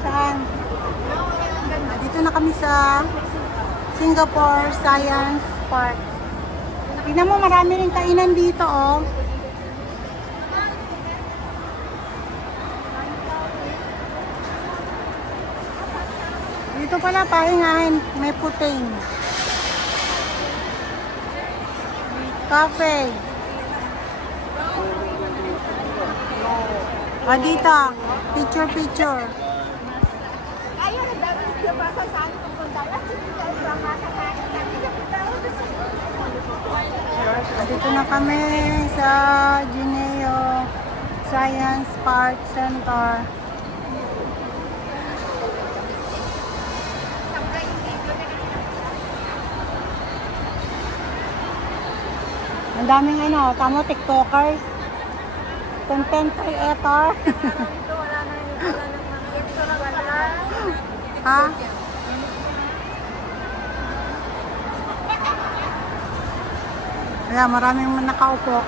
Saan? Dito na kami sa Singapore Science Park. Tingnan mo, marami rin kainan dito, oh. Dito pala pahingahin, may puting. Cafe. Ah, dito. Picture. Dito na kami sa Gineo Science Park Center. Ang daming ano, tamo TikTokers, content creator. Ha? Wala, maraming nakaupo.